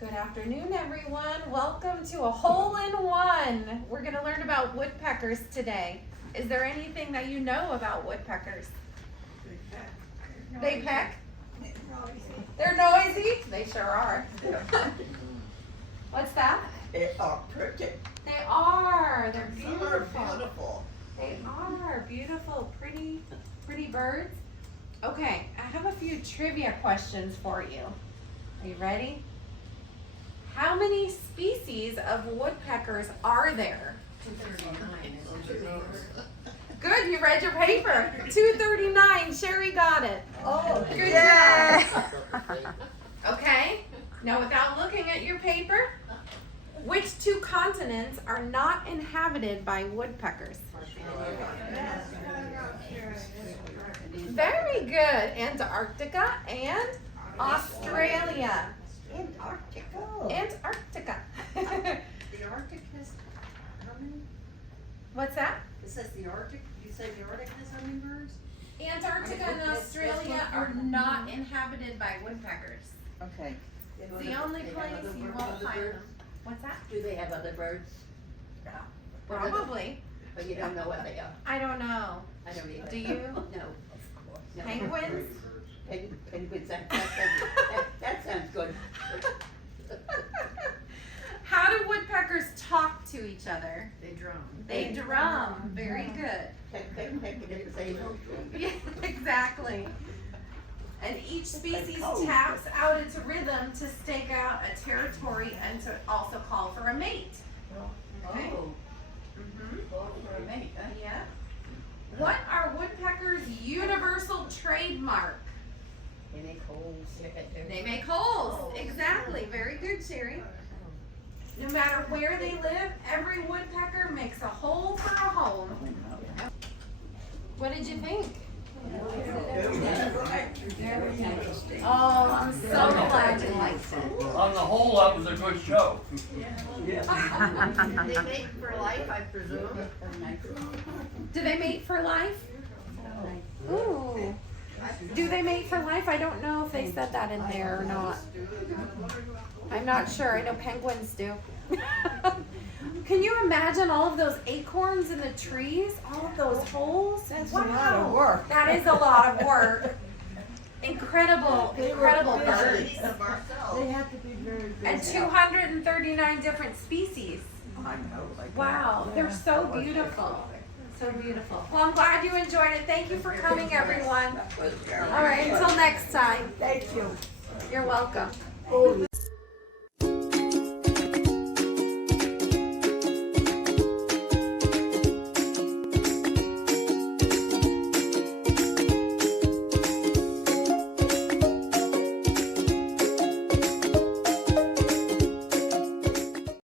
Good afternoon, everyone. Welcome to a hole-in-one. We're going to learn about woodpeckers today. Is there anything that you know about woodpeckers? They peck? They're noisy? They sure are. What's that? They are pretty. They are. They're Some beautiful. are beautiful. They are beautiful, pretty birds. Okay, I have a few trivia questions for you. Are you ready? How many species of woodpeckers are there? 239. Good, you read your paper. 239. Sherry got it. Oh, Good yeah. job. Okay, now without looking at your paper, which two continents are not inhabited by woodpeckers? Very good. Antarctica and Australia. Antarctica. Antarctica. The Arctic has how many? What's that? It says the Arctic. You say the Arctic has how many birds? Antarctica and Australia are not inhabited by woodpeckers. Okay. It's the only place you won't find them. What's that? Do they have other birds? Probably. But you don't know what they are. I don't know. I don't either. Do you? No. No. Penguins? Penguins. That sounds good. How do woodpeckers talk to each other? They drum. They drum. Very good. Peck it at the same Yeah, exactly. And each species taps out its rhythm to stake out a territory and to also call for a mate. Okay. Oh, Mm-hmm. for a mate, huh? Yeah. What are woodpeckers' universal trademark? They make holes. They make holes. Exactly. Very good, Sherry. No matter where they live, every woodpecker makes a hole for a home. What did you think? Oh, I'm so glad you liked it. On the whole, that was a good show. They make for life, I presume. Do they mate for life? Ooh. Do they mate for life? I don't know if they said that in there or not. I'm not sure. I know penguins do. Can you imagine all of those acorns in the trees? All of those holes? That's Wow. a lot of work. That is a lot of work. Incredible birds. They have to be very busy. And 239 different species. I know. Like Wow, that. they're Yeah. so beautiful. So beautiful. Well, I'm glad you enjoyed it. Thank you for coming, everyone. All right, until next time. Thank you. You're welcome. Oh,